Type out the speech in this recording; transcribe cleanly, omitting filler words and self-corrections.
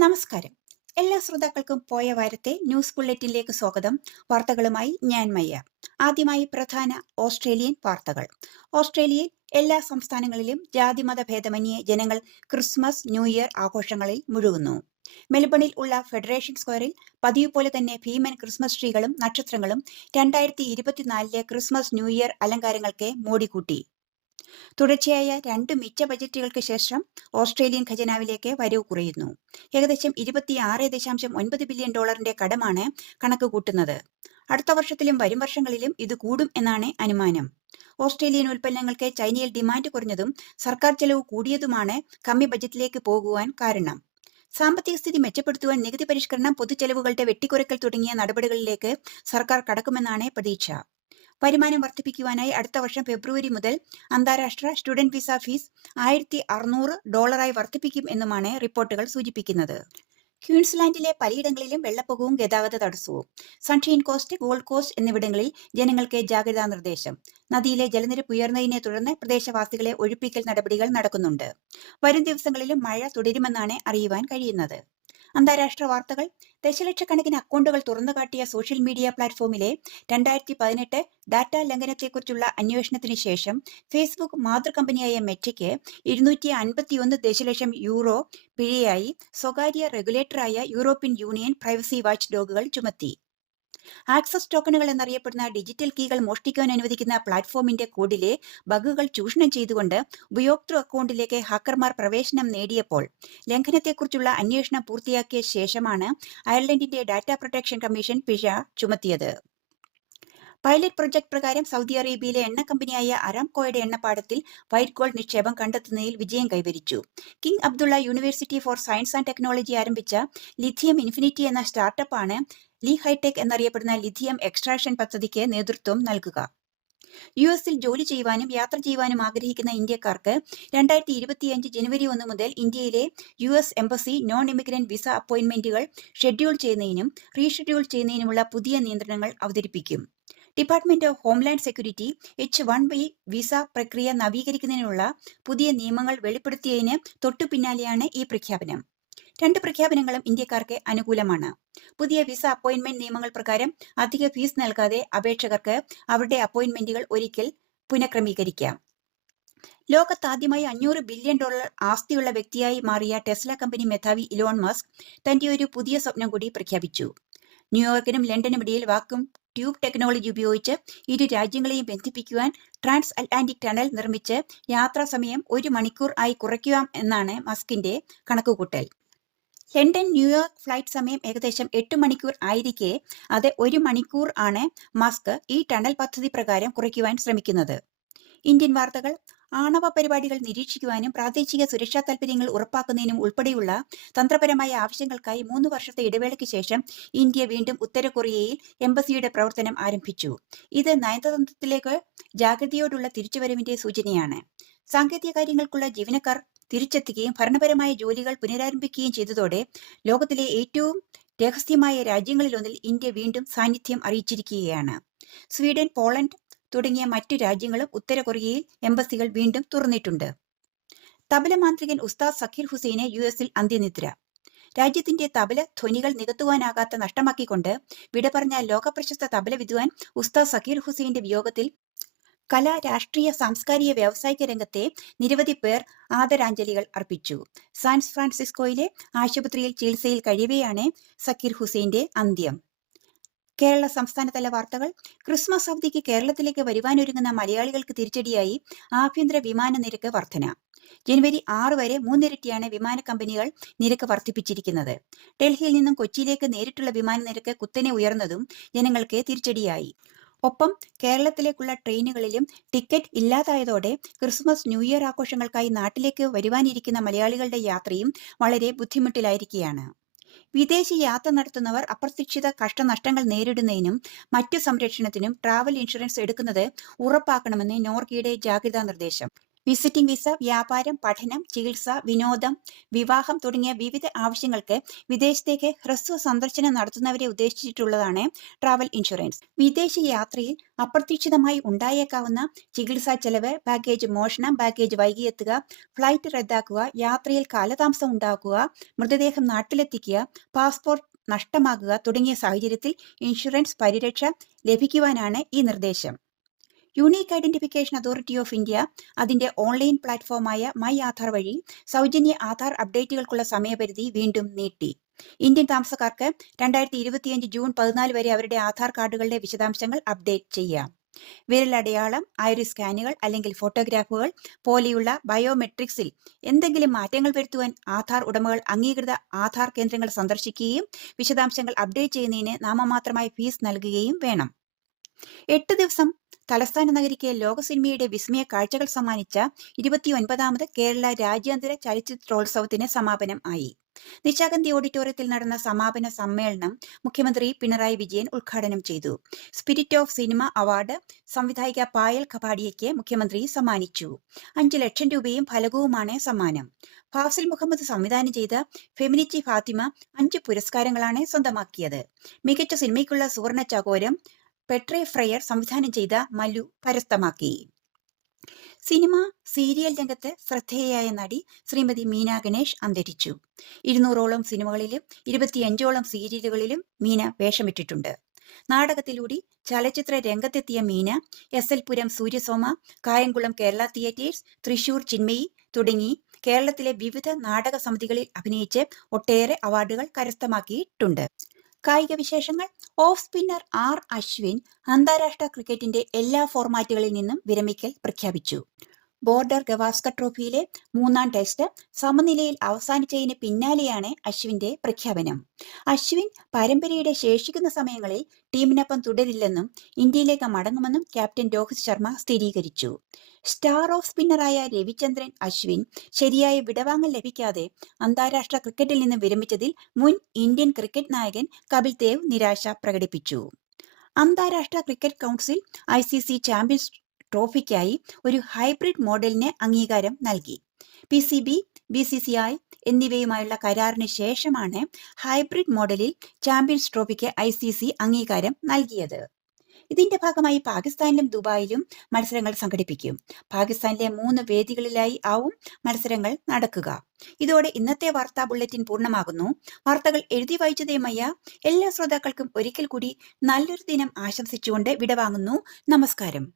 നമസ്കാരം. എല്ലാ ശ്രോതാക്കൾക്കും പോയ വാരത്തെ ന്യൂസ് ബുള്ളറ്റിനിലേക്ക് സ്വാഗതം. വാർത്തകളുമായി ഞാൻ മയ്യ. ആദ്യമായി പ്രധാന ഓസ്ട്രേലിയൻ വാർത്തകൾ. ഓസ്ട്രേലിയയിൽ എല്ലാ സംസ്ഥാനങ്ങളിലും ജാതിമത ഭേദമന്യേ ജനങ്ങൾ ക്രിസ്മസ്, ന്യൂ ഇയർ ആഘോഷങ്ങളിൽ മുഴുകുന്നു. മെൽബണിൽ ഉള്ള ഫെഡറേഷൻ സ്ക്വയറിൽ പതിവ് പോലെ തന്നെ ഭീമൻ ക്രിസ്മസ് ട്രീകളും നക്ഷത്രങ്ങളും 2024 ക്രിസ്മസ്, ന്യൂ ഇയർ അലങ്കാരങ്ങൾക്ക് മോടിക്കൂട്ടി. തുടർച്ചയായ 2 മിച്ച ബജറ്റുകൾക്ക് ശേഷം ഓസ്ട്രേലിയൻ ഖജനാവിലേക്ക് വരവ് കുറയുന്നു. ഏകദേശം $26.9 ബില്യൺ കടമാണ് കണക്ക് കൂട്ടുന്നത്. അടുത്ത വർഷത്തിലും വരും വർഷങ്ങളിലും ഇത് കൂടും എന്നാണ് അനുമാനം. ഓസ്ട്രേലിയൻ ഉൽപ്പന്നങ്ങൾക്ക് ചൈനയിൽ ഡിമാൻഡ് കുറഞ്ഞതും സർക്കാർ ചെലവ് കൂടിയതുമാണ് കമ്മി ബജറ്റിലേക്ക് പോകുവാൻ കാരണം. സാമ്പത്തിക സ്ഥിതി മെച്ചപ്പെടുത്തുവാൻ നികുതി പരിഷ്കരണം, പൊതുചെലവുകളുടെ വെട്ടിക്കുറയ്ക്കൽ തുടങ്ങിയ നടപടികളിലേക്ക് സർക്കാർ കടക്കുമെന്നാണ് പ്രതീക്ഷ. വരുമാനം വർദ്ധിപ്പിക്കുവാനായി അടുത്ത വർഷം ഫെബ്രുവരി മുതൽ അന്താരാഷ്ട്ര സ്റ്റുഡന്റ് വിസ ഫീസ് $1,600 വർദ്ധിപ്പിക്കും എന്നുമാണ് റിപ്പോർട്ടുകൾ സൂചിപ്പിക്കുന്നത്. ക്വീൻസ്ലാൻഡിലെ പലയിടങ്ങളിലും വെള്ളപ്പൊക്കവും ഗതാഗത തടസ്സവും. സൺഷൈൻ കോസ്റ്റ്, ഗോൾഡ് കോസ്റ്റ് എന്നിവിടങ്ങളിൽ ജനങ്ങൾക്ക് ജാഗ്രതാ നിർദ്ദേശം. നദിയിലെ ജലനിരപ്പ് ഉയർന്നതിനെ തുടർന്ന് പ്രദേശവാസികളെ ഒഴിപ്പിക്കൽ നടപടികൾ നടക്കുന്നുണ്ട്. വരും ദിവസങ്ങളിലും മഴ തുടരുമെന്നാണ് അറിയുവാൻ കഴിയുന്നത്. അന്താരാഷ്ട്ര വാർത്തകൾ. ദശലക്ഷക്കണക്കിന് അക്കൗണ്ടുകൾ തുറന്നുകാട്ടിയ സോഷ്യൽ മീഡിയ പ്ലാറ്റ്ഫോമിലെ 2018 ഡാറ്റാ ലംഘനത്തെക്കുറിച്ചുള്ള അന്വേഷണത്തിന് ശേഷം ഫേസ്ബുക്ക് മാതൃകമ്പനിയായ മെറ്റയ്ക്ക് €251 ദശലക്ഷം പിഴയായി സ്വകാര്യ റെഗുലേറ്ററായ യൂറോപ്യൻ യൂണിയൻ പ്രൈവസി വാച്ച് ഡോഗുകൾ ചുമത്തി. ആക്സസ് ടോക്കണുകൾ എന്നറിയപ്പെടുന്ന ഡിജിറ്റൽ കീകൾ മോഷ്ടിക്കാൻ അനുവദിക്കുന്ന പ്ലാറ്റ്ഫോമിന്റെ കോഡിലെ ബഗുകൾ ചൂഷണം ചെയ്തുകൊണ്ട് ഉപയോക്തൃ അക്കൗണ്ടിലേക്ക് ഹാക്കർമാർ പ്രവേശനം നേടിയപ്പോൾ ലംഘനത്തെക്കുറിച്ചുള്ള അന്വേഷണം പൂർത്തിയാക്കിയ ശേഷമാണ് അയർലൻഡിന്റെ ഡാറ്റാ പ്രൊട്ടക്ഷൻ കമ്മീഷൻ പിഴ ചുമത്തിയത്. പൈലറ്റ് പ്രൊജക്ട് പ്രകാരം സൗദി അറേബ്യയിലെ എണ്ണ കമ്പനിയായ അരാംകോയുടെ എണ്ണപ്പാടത്തിൽ വൈറ്റ് ഗോൾഡ് നിക്ഷേപം കണ്ടെത്തുന്നതിൽ വിജയം കൈവരിച്ചു. King Abdullah University for Science and Technology ആരംഭിച്ച ലിഥിയം ഇൻഫിനിറ്റി എന്ന സ്റ്റാർട്ടപ്പാണ് ലീ ഹൈടെക് എന്നറിയപ്പെടുന്ന ലിഥിയം എക്സ്ട്രാക്ഷൻ പദ്ധതിക്ക് നേതൃത്വം നൽകുക. US-ൽ ജോലി ചെയ്യുവാനും യാത്ര ചെയ്യുവാനും ആഗ്രഹിക്കുന്ന ഇന്ത്യക്കാർക്ക് 2025 ജനുവരി 1 മുതൽ ഇന്ത്യയിലെ US embassy non immigrant visa അപ്പോയിന്റ്മെന്റുകൾ ഷെഡ്യൂൾ ചെയ്യുന്നതിനും റീഷെഡ്യൂൾ ചെയ്യുന്നതിനുമുള്ള പുതിയ നിയന്ത്രണങ്ങൾ അവതരിപ്പിക്കും. Department of homeland security H-1B visa പ്രക്രിയ നവീകരിക്കുന്നതിനുള്ള പുതിയ നിയമങ്ങൾ വെളിപ്പെടുത്തിയതിന് തൊട്ടു പിന്നാലെയാണ് ഈ പ്രഖ്യാപനം. 2 പ്രഖ്യാപനങ്ങളും ഇന്ത്യക്കാർക്ക് അനുകൂലമാണ്. പുതിയ വിസ അപ്പോയിന്റ്മെന്റ് നിയമങ്ങൾ പ്രകാരം അധിക ഫീസ് നൽകാതെ അപേക്ഷകർക്ക് അവരുടെ അപ്പോയിന്റ്മെന്റുകൾ ഒരിക്കൽ പുനഃക്രമീകരിക്കാം. ലോകത്താദ്യമായി $500 ബില്യൺ ആസ്തിയുള്ള വ്യക്തിയായി മാറിയ ടെസ്ല കമ്പനി മേധാവി ഇലോൺ മസ്ക് തന്റെ ഒരു പുതിയ സ്വപ്നം കൂടി പ്രഖ്യാപിച്ചു. ന്യൂയോർക്കിനും ലണ്ടനും ഇടയിൽ വാക്വം ട്യൂബ് ടെക്നോളജി ഉപയോഗിച്ച് ഇരു രാജ്യങ്ങളെയും ബന്ധിപ്പിക്കുവാൻ ട്രാൻസ് അറ്റ്ലാന്റിക് ടണൽ നിർമ്മിച്ച് യാത്രാ സമയം 1 മണിക്കൂർ ആയി കുറയ്ക്കാം എന്നാണ് മസ്കിന്റെ കണക്കുകൂട്ടൽ. ലണ്ടൻ ന്യൂയോർക്ക് ഫ്ലൈറ്റ് സമയം ഏകദേശം 8 മണിക്കൂർ ആയിരിക്കെ അത് 1 മണിക്കൂർ ആണ് മസ്ക് ഈ ടണൽ പദ്ധതി പ്രകാരം കുറയ്ക്കുവാൻ ശ്രമിക്കുന്നത്. ഇന്ത്യൻ വാർത്തകൾ. ആണവ പരിപാടികൾ നിരീക്ഷിക്കുവാനും പ്രാദേശിക സുരക്ഷാ താൽപര്യങ്ങൾ ഉറപ്പാക്കുന്നതിനും ഉൾപ്പെടെയുള്ള തന്ത്രപരമായ ആവശ്യങ്ങൾക്കായി 3 വർഷത്തെ ഇടവേളയ്ക്ക് ശേഷം ഇന്ത്യ വീണ്ടും ഉത്തര കൊറിയയിൽ എംബസിയുടെ പ്രവർത്തനം ആരംഭിച്ചു. ഇത് നയതന്ത്രത്തിലേക്ക് ജാഗ്രതയോടുള്ള തിരിച്ചുവരവിന്റെ സൂചനയാണ്. സാങ്കേതിക കാര്യങ്ങൾക്കുള്ള ജീവനക്കാർ തിരിച്ചെത്തുകയും ഭരണപരമായ ജോലികൾ പുനരാരംഭിക്കുകയും ചെയ്തതോടെ ലോകത്തിലെ ഏറ്റവും രഹസ്യമായ രാജ്യങ്ങളിലൊന്നിൽ ഇന്ത്യ വീണ്ടും സാന്നിധ്യം അറിയിച്ചിരിക്കുകയാണ്. സ്വീഡൻ, പോളണ്ട് തുടങ്ങിയ മറ്റു രാജ്യങ്ങളും ഉത്തര കൊറിയയിൽ എംബസികൾ വീണ്ടും തുറന്നിട്ടുണ്ട്. തബല മാന്ത്രികൻ ഉസ്താദ് സക്കീർ ഹുസൈന് US-ൽ അന്ത്യനിദ്ര. രാജ്യത്തിന്റെ തബല ധ്വനികൾ നികത്തുവാനാകാത്ത നഷ്ടമാക്കിക്കൊണ്ട് വിട പറഞ്ഞ ലോകപ്രശസ്ത തബല വിദ്വാൻ ഉസ്താദ് സക്കീർ ഹുസൈന്റെ വിയോഗത്തിൽ കലാ, രാഷ്ട്രീയ, സാംസ്കാരിക, വ്യാവസായിക രംഗത്തെ നിരവധി പേർ ആദരാഞ്ജലികൾ അർപ്പിച്ചു. സാൻ ഫ്രാൻസിസ്കോയിലെ ആശുപത്രിയിൽ ചികിത്സയിൽ കഴിയവെയാണ് സക്കീർ ഹുസൈന്റെ അന്ത്യം. കേരള സംസ്ഥാനതല വാർത്തകൾ. ക്രിസ്മസ് അവധിക്ക് കേരളത്തിലേക്ക് വരുവാനൊരുങ്ങുന്ന മലയാളികൾക്ക് തിരിച്ചടിയായി ആഭ്യന്തര വിമാന നിരക്ക് വർധന. ജനുവരി 6 വരെ 3 ഇരട്ടിയാണ് വിമാന കമ്പനികൾ നിരക്ക് വർദ്ധിപ്പിച്ചിരിക്കുന്നത്. ഡൽഹിയിൽ നിന്നും കൊച്ചിയിലേക്ക് നേരിട്ടുള്ള വിമാന നിരക്ക് കുത്തനെ ഉയർന്നതും ജനങ്ങൾക്ക് തിരിച്ചടിയായി. ഒപ്പം കേരളത്തിലേക്കുള്ള ട്രെയിനുകളിലും ടിക്കറ്റ് ഇല്ലാതായതോടെ ക്രിസ്മസ്, ന്യൂ ഇയർ ആഘോഷങ്ങൾക്കായി നാട്ടിലേക്ക് വരുവാനിരിക്കുന്ന മലയാളികളുടെ യാത്രയും വളരെ ബുദ്ധിമുട്ടിലായിരിക്കുകയാണ്. വിദേശ യാത്ര നടത്തുന്നവർ അപ്രതീക്ഷിത കഷ്ടനഷ്ടങ്ങൾ നേരിടുന്നതിനും മറ്റു സംരക്ഷണത്തിനും ട്രാവൽ ഇൻഷുറൻസ് എടുക്കുന്നത് ഉറപ്പാക്കണമെന്ന് നോർക്കയുടെ ജാഗ്രതാ നിർദ്ദേശം. വിസിറ്റിംഗ് വിസ, വ്യാപാരം, പഠനം, ചികിത്സ, വിനോദം, വിവാഹം തുടങ്ങിയ വിവിധ ആവശ്യങ്ങൾക്ക് വിദേശത്തേക്ക് ഹ്രസ്വ സന്ദർശനം നടത്തുന്നവരെ ഉദ്ദേശിച്ചിട്ടുള്ളതാണ് ട്രാവൽ ഇൻഷുറൻസ്. വിദേശ യാത്രയിൽ അപ്രതീക്ഷിതമായി ഉണ്ടായേക്കാവുന്ന ചികിത്സാ ചെലവ്, ബാഗേജ് മോഷണം, ബാഗേജ് വൈകിയെത്തുക, ഫ്ലൈറ്റ് റദ്ദാക്കുക, യാത്രയിൽ കാലതാമസം ഉണ്ടാക്കുക, മൃതദേഹം നാട്ടിലെത്തിക്കുക, പാസ്പോർട്ട് നഷ്ടമാകുക തുടങ്ങിയ സാഹചര്യത്തിൽ ഇൻഷുറൻസ് പരിരക്ഷ ലഭിക്കുവാനാണ് ഈ നിർദ്ദേശം. Unique identification authority of India അതിന്റെ ഓൺലൈൻ പ്ലാറ്റ്ഫോമായ മൈ ആധാർ വഴി സൗജന്യ ആധാർ അപ്ഡേറ്റുകൾക്കുള്ള സമയപരിധി വീണ്ടും നീട്ടി. ഇന്ത്യൻ താമസക്കാർക്ക് 2025 ജൂൺ 14 വരെ അവരുടെ ആധാർ കാർഡുകളുടെ വിശദാംശങ്ങൾ അപ്ഡേറ്റ് ചെയ്യാം. വിരലടയാളം, ഐറിസ് സ്കാനുകൾ അല്ലെങ്കിൽ ഫോട്ടോഗ്രാഫുകൾ പോലെയുള്ള ബയോമെട്രിക്സിൽ എന്തെങ്കിലും മാറ്റങ്ങൾ വരുത്തുവാൻ ആധാർ ഉടമകൾ അംഗീകൃത ആധാർ കേന്ദ്രങ്ങൾ സന്ദർശിക്കുകയും വിശദാംശങ്ങൾ അപ്ഡേറ്റ് ചെയ്യുന്നതിന് നാമമാത്രമായി ഫീസ് നൽകുകയും വേണം. 8 ദിവസം തലസ്ഥാന നഗരിക്ക് ലോക സിനിമയുടെ വിസ്മയ കാഴ്ചകൾ സമ്മാനിച്ച 29ാമത് കേരള രാജ്യാന്തര ചലച്ചിത്രോത്സവത്തിന് സമാപനം ആയി. നിശാഗന്ധി ഓഡിറ്റോറിയത്തിൽ നടന്ന സമാപന സമ്മേളനം മുഖ്യമന്ത്രി പിണറായി വിജയൻ ഉദ്ഘാടനം ചെയ്തു. സ്പിരിറ്റ് ഓഫ് സിനിമ അവാർഡ് സംവിധായിക പായൽ കപാടിയയ്ക്ക് മുഖ്യമന്ത്രി സമ്മാനിച്ചു. 5 ലക്ഷം രൂപയും ഫലകവുമാണ് സമ്മാനം. ഫാസിൽ മുഹമ്മദ് സംവിധാനം ചെയ്ത ഫെമിനിറ്റി ഫാത്തിമ 5 പുരസ്കാരങ്ങളാണ് സ്വന്തമാക്കിയത്. മികച്ച സിനിമയ്ക്കുള്ള സുവർണ ചകോരം പെട്രെ ഫ്രയർ സംവിധാനം ചെയ്ത മല്ലു കരസ്ഥമാക്കി. സിനിമ, സീരിയൽ രംഗത്ത് ശ്രദ്ധേയയായ നടി ശ്രീമതി മീന ഗണേഷ് അന്തരിച്ചു. 200ഓളം സിനിമകളിലും 25ഓളം സീരിയലുകളിലും മീന വേഷമിട്ടിട്ടുണ്ട്. നാടകത്തിലൂടെ ചലച്ചിത്ര രംഗത്തെത്തിയ മീന SL പുരം സൂര്യസോമ, കായംകുളം കേരള തിയേറ്റേഴ്സ്, തൃശൂർ ചിന്മയി തുടങ്ങി കേരളത്തിലെ വിവിധ നാടക സമിതികളിൽ അഭിനയിച്ച് ഒട്ടേറെ അവാർഡുകൾ കരസ്ഥമാക്കിയിട്ടുണ്ട്. കായിക വിശേഷങ്ങൾ. ഓഫ് സ്പിന്നർ അശ്വിൻ അന്താരാഷ്ട്ര ക്രിക്കറ്റിന്റെ എല്ലാ ഫോർമാറ്റുകളിൽ നിന്നും വിരമിക്കൽ പ്രഖ്യാപിച്ചു. ബോർഡർ ഗവാസ്കർ ട്രോഫിയിലെ 3ാം ടെസ്റ്റ് സമനിലയിൽ അവസാനിച്ചതിന് പിന്നാലെയാണ് അശ്വിന്റെ പ്രഖ്യാപനം. അശ്വിൻ പരമ്പരയുടെ ശേഷിക്കുന്ന സമയങ്ങളിൽ ടീമിനൊപ്പം തുടരില്ലെന്നും ഇന്ത്യയിലേക്ക് മടങ്ങുമെന്നും ക്യാപ്റ്റൻ രോഹിത് ശർമ്മ സ്ഥിരീകരിച്ചു. സ്റ്റാർ ഓഫ് സ്പിന്നറായ രവിചന്ദ്രൻ അശ്വിൻ ശരിയായ വിടവാങ്ങൽ ലഭിക്കാതെ അന്താരാഷ്ട്ര ക്രിക്കറ്റിൽ നിന്ന് വിരമിച്ചതിൽ മുൻ ഇന്ത്യൻ ക്രിക്കറ്റ് നായകൻ കപിൽ ദേവ് നിരാശ പ്രകടിപ്പിച്ചു. അന്താരാഷ്ട്ര ക്രിക്കറ്റ് കൗൺസിൽ ICC ചാമ്പ്യൻസ് ട്രോഫിക്കായി ഒരു ഹൈബ്രിഡ് മോഡലിന് അംഗീകാരം നൽകി. PCB, BCCI എന്നിവയുമായുള്ള കരാറിന് ശേഷമാണ് ഹൈബ്രിഡ് മോഡലിൽ ചാമ്പ്യൻസ് ട്രോഫിക്ക് ICC അംഗീകാരം നൽകിയത്. ഇതിന്റെ ഭാഗമായി പാകിസ്ഥാനിലും ദുബായിലും മത്സരങ്ങൾ സംഘടിപ്പിക്കും. പാകിസ്ഥാനിലെ 3 വേദികളിലായി ആവും മത്സരങ്ങൾ നടക്കുക. ഇതോടെ ഇന്നത്തെ വാർത്താ ബുള്ളറ്റിൻ പൂർണ്ണമാകുന്നു. വാർത്തകൾ എഴുതി വായിച്ചതേമയ്യ. എല്ലാ ശ്രോതാക്കൾക്കും ഒരിക്കൽ കൂടി നല്ലൊരു ദിനം ആശംസിച്ചുകൊണ്ട് വിടവാങ്ങുന്നു. നമസ്കാരം.